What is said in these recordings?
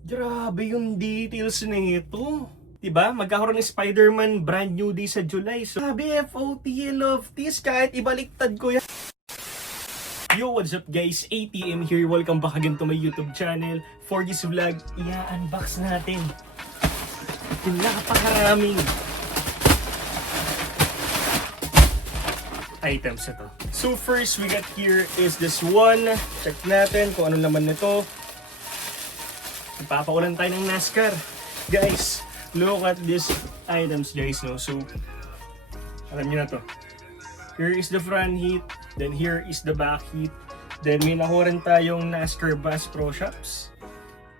Grabe yung details nito. Diba? Magkakaroon ng Spider-Man brand new day sa July. So, sabi FOTL of this, kahit ibaliktad ko yan. Yo, what's up guys? ATM here. Welcome back again to my YouTube channel. For this vlog, i-unbox natin yung napakaraming items ito. So first we got here is this one. Check natin kung ano naman nito. Ipapakulan tayo ng NASCAR. Guys, look at these items guys. No? So, alam niyo na to. Here is the front heat. Then here is the back heat. Then may nakuha rin tayong NASCAR Bass Pro Shops.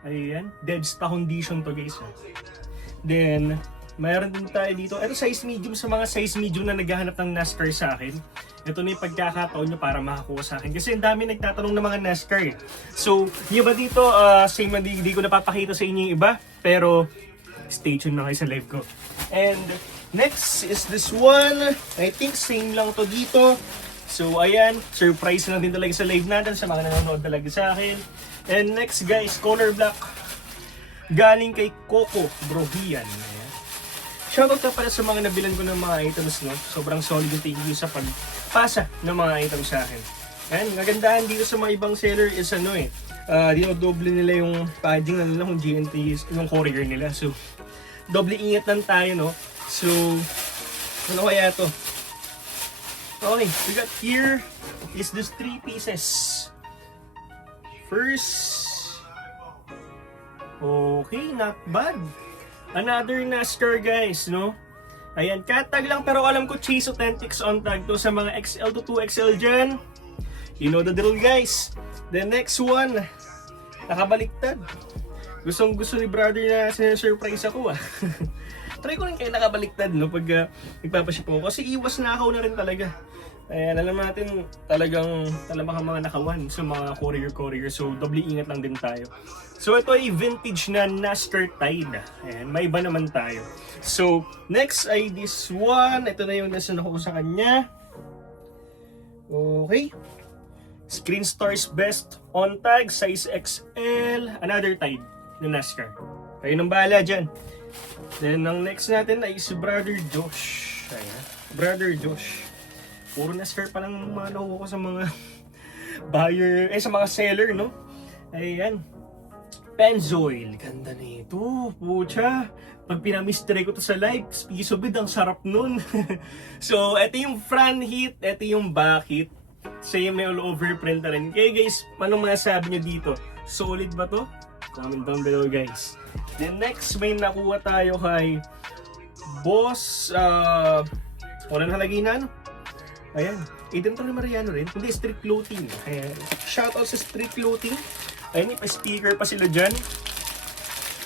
Ayan. Dead stock condition to guys. Then, mayroon din tayo dito. Ito size medium sa mga size medium na naghahanap ng NASCAR sa akin. Ito na yung pagkakataon nyo para makakuha sa akin. Kasi ang dami nagtatanong ng mga NASCAR eh. So, yung iba dito, same na di ko napapakita sa inyo yung iba. Pero, stay tuned na kayo sa live ko. And, next is this one. I think same lang to dito. So, ayan. Surprise na din talaga sa live natin sa mga nanonood talaga sa akin. And next guys, color black. Galing kay Coco Brohian. Shoutout ka pala sa mga nabilan ko ng mga items, no? Sobrang solid yung thank you sa pagpasa ng mga items sa akin. Ayan, nagandahan dito sa mga ibang seller is ano eh. Dinodoble nila yung padding na nila kung GNT yung courier nila. So, doble ingat lang tayo, no? So, ano kaya to? Okay, we got here is this 3 pieces. First, okay, not bad. Another NASCAR guys, no? Ayan, catag lang pero alam ko Chase Authentics on tag to sa mga XL to 2XL dyan. You know the drill guys. The next one, nakabaliktad. Gustong gusto ni brother na sinsurprise ako ah. Try ko rin kayo nakabaliktad no pag nagpapaship ako kasi iwas na ako na rin talaga. Ayan, alam natin talagang mga nakawan sa mga courier. So, doble ingat lang din tayo. So, ito ay vintage na NASCAR Tide. Ayan, may iba naman tayo. So, next ay this one. Ito na yung nasa ko sa kanya. Okay. Screen Stars Best on tag, size XL. Another Tide na NASCAR. Kayo nang bahala dyan. Then, ang next natin ay si Brother Josh. Ayan, Brother Josh. Puro NASCAR pa lang mga nakuha ko sa mga buyer, sa mga seller, no? Ayan. Pennzoil. Ganda nito. Pucha. Pag pinamistry ko to sa live, piso bid, ang sarap nun. So, ito yung front heat, ito yung back heat. Same may all over print na rin. Kaya guys, anong masasabi nyo dito? Solid ba to? Comment down below guys. Then next, may nakuha tayo kay Boss, wala nalagay na ano? Ayan, Aiden to ni Mariano rin. Hindi, street clothing. Ayan, shoutout sa street clothing. Ayan, ipa-speaker pa sila dyan.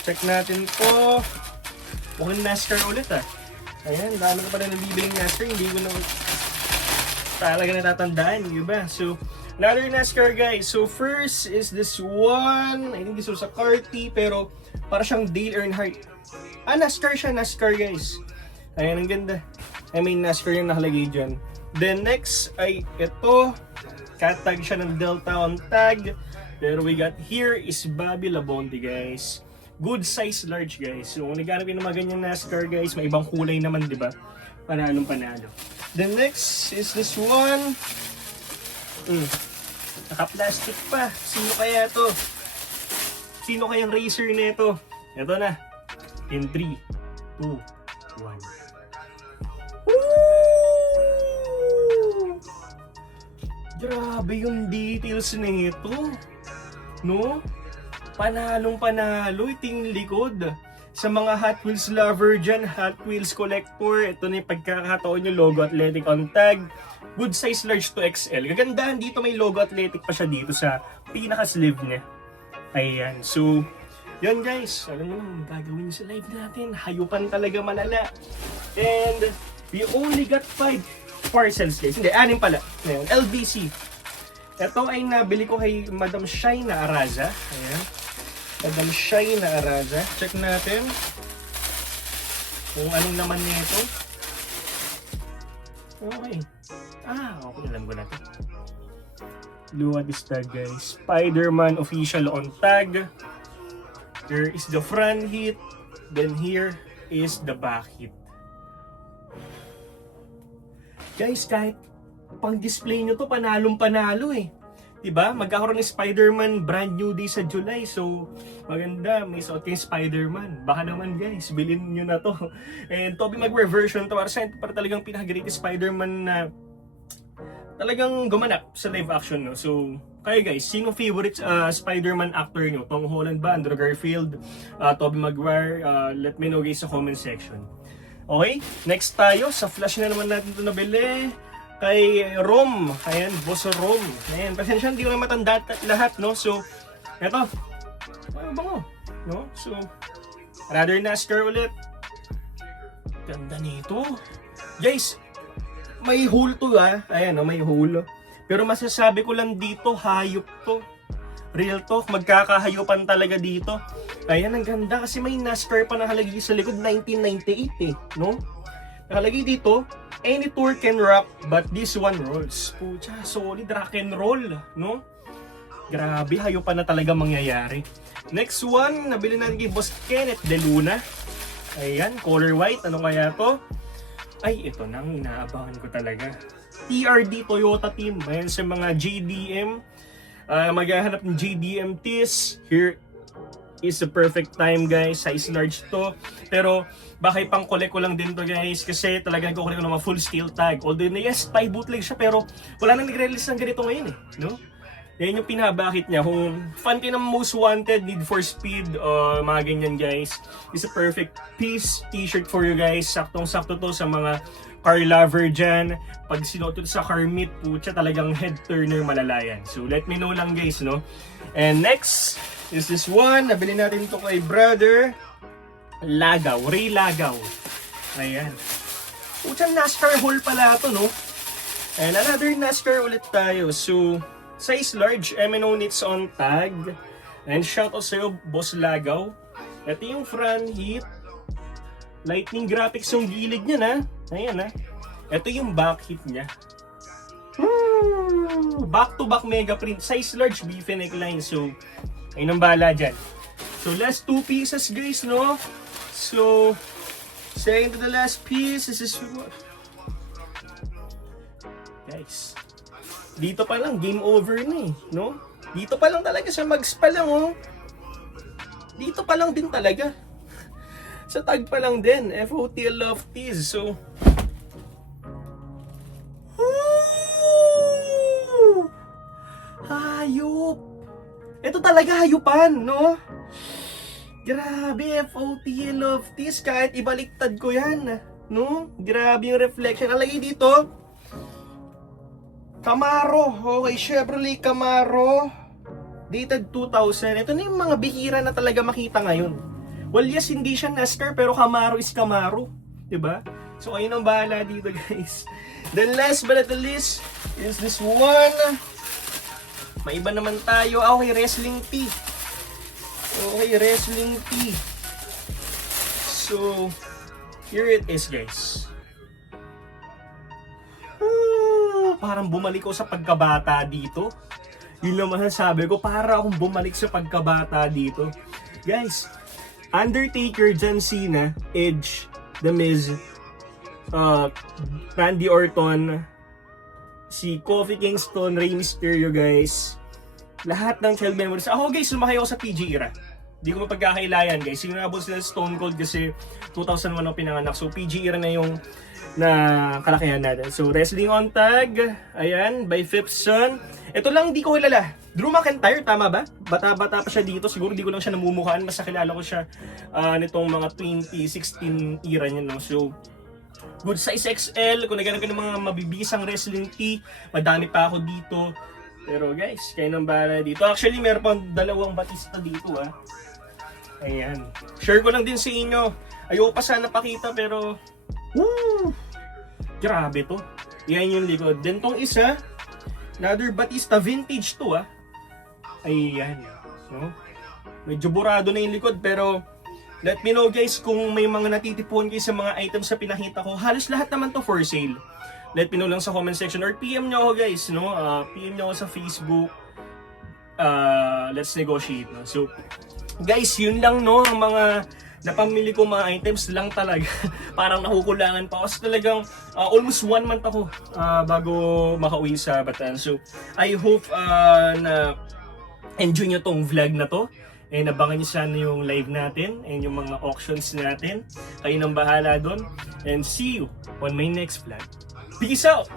Check natin to. Mukhang NASCAR ulit ah. Ayan, dami ko pa na nabibiling NASCAR. Hindi ko na talaga natatandaan, di ba? So, another NASCAR guys. So, first is this one. I think this was a Carty, pero para siyang Dale Earnhardt. NASCAR siya, NASCAR guys. Ayan, ang ganda. I mean, NASCAR yung nakalagay dyan. Then next ay ito, catag siya ng Delta on tag. Pero we got here is Bobby Labonte guys. Good size large guys. So kung naghanap yun ng mga ganyan NASCAR guys, may ibang kulay naman diba? Panalong panalo. Then next is this one. Naka-plastic pa. Sino kaya to? Sino kayang racer nito? Ito na. In 3, 2, 1. Grabe yung details nito, no? Panalo, ito yung likod. Sa mga Hot Wheels lover dyan, Hot Wheels collector, ito na yung pagkakataon yung logo athletic on tag. Good size large to XL. Gagandahan dito, may logo athletic pa siya dito sa pinaka-sleeve niya. Ayan, so, yun guys, alam mo naman, gagawin sa live natin. Hayupan talaga malala. And, we only got 5 parcels guys. Hindi, 6 pala. Ayan, LBC. Ito ay nabili ko kay Madam Shaina Araza. Ayan. Madam Shaina Araza. Check natin kung anong naman nito. Okay. Okay. Alam ko na ito. Look at this tag guys. Spider-Man official on tag. Here is the front hit. Then here is the back hit. Guys, kahit pang display nyo to, panalong panalo eh. Diba? Magkakaroon ng Spider-Man brand new day sa July. So, maganda. May suot kayong Spider-Man. Baka naman guys, bilhin nyo na to. And Tobey Maguire version to. Para talagang pinaka-greatest Spider-Man na talagang gumanap sa live action. No? So, kayo guys, sino favorite Spider-Man actor nyo? Tom Holland ba? Andrew Garfield? Tobey Maguire? Let me know guys sa comment section. Okay, next tayo. Sa Flash na naman natin ito nabili. Kay Rom. Ayan, Boss Rom. Ayan, pasensya, hindi ko na matanda lahat, no? So, eto. Ano bango? No? So, Rather NASCAR ulit. Ganda nito. Guys, may hole to Ayan, no, may hole. Pero masasabi ko lang dito, hayop to. Real talk, magkakahayupan talaga dito. Ayan, ang ganda kasi may NASCAR pa nakalagay sa likod, 1998 no? Nakalagay dito, any tour can rock, but this one rolls. Pucha, solid rock and roll, no? Grabe, hayupan na talaga mangyayari. Next one, nabili natin kay Boss Kenneth De Luna. Ayan, color white, ano kaya to? Ay, ito na ang inaabangan ko talaga. TRD Toyota Team, ayan sa mga JDM. Maghahanap ng JDM tees. Here is the perfect time guys. Size large to. Pero baka ipang collect ko lang din to guys. Kasi talagang ko collect ko ng mga full scale tag. Although yes, Thai bootleg siya. Pero wala nang nag-release ng ganito ngayon no? Yan yung pinabakit niya. Kung fan kayo ng Most Wanted, Need for Speed, mga ganyan guys. Is a perfect piece t-shirt for you guys. Saktong-sakto to sa mga car lover dyan. Pag sinuot sa car meet, putya talagang head turner malalayan. So let me know lang guys, no? And next is this one. Nabili natin ito kay Brother Lagaw, Ray Lagaw. Ayan. Putya, NASCAR haul pala ito, no? And another NASCAR ulit tayo. So, size large, M&O knits on tag. And shout out sa'yo, Boss Lagaw. Ito yung front hit. Lightning graphics yung gilid niya na. Ayan Ito yung back hit niya. Back to back mega print. Size large beefy neckline. So, ayun ang bahala dyan. So, last two pieces guys, no? So, second to the last piece. This is what? Guys, dito pa lang, game over na no? Dito pa lang talaga sa mags pa lang, Dito pa lang din talaga. Sa tag pa lang din, FOTL Love Tees. So, hayop. Ito talaga hayupan, no? Grabe, FOTL Love Tees. Kahit ibaliktad ko yan, no? Grabe yung reflection. Alagay dito, Camaro. Okay, Chevrolet Camaro. Dated 2000. Ito na yung mga bihira na talaga makita ngayon. Well, yes, hindi siya NASCAR, pero Camaro is Camaro. Diba? So, ayun ang bahala dito, guys. Then, last but not the least, is this one. May iba naman tayo. Okay, wrestling tee. Okay, wrestling tee. So, here it is, guys. Parang bumalik ko sa pagkabata dito. Yun lang masasabi ko, para akong bumalik sa pagkabata dito. Guys, Undertaker, John Cena, Edge, The Miz, Randy Orton, si Kofi Kingston, Rey Mysterio guys. Lahat ng child memories. Ako guys, lumaki ako sa PG era. Hindi ko mapagkakailayan guys. Yung nabot sila Stone Cold kasi 2001 ako pinanganak. So PG era na yung na kalakihan natin. So wrestling on tag, ayan, by Fifth Son. Ito lang hindi ko kilala. Drew McIntyre, tama ba? Bata-bata pa siya dito. Siguro di ko lang siya namumukhaan. Mas nakilala ko siya nitong mga 2016 era niya, no? So, good size XL. Kung naghanap ka ng mga mabibisang wrestling tee, madami pa ako dito. Pero guys, kayo nang bahala dito. Actually, meron pang dalawang Batista dito, Ayan. Share ko lang din sa inyo. Ayoko pa sana pakita, pero grabe to. Yan yung likod. Then tong isa, another Batista vintage to, Ayan. No? Medyo burado na yung likod, pero let me know guys kung may mga natitipuan kayo sa mga items na pinakita ko. Halos lahat naman to for sale. Let me know lang sa comment section or PM nyo ako guys, no? PM nyo ako sa Facebook. Let's negotiate, no? So, guys, yun lang no, ang mga napamili ko mga items lang talaga. Parang nakukulangan pa ako. Kasi talagang almost 1 month ako bago makauwi sa Bataan. So, I hope na enjoy nyo tong vlog na to. And abangan nyo sana yung live natin and yung mga auctions natin. Kayo nang bahala doon. And see you on my next vlog. Peace out!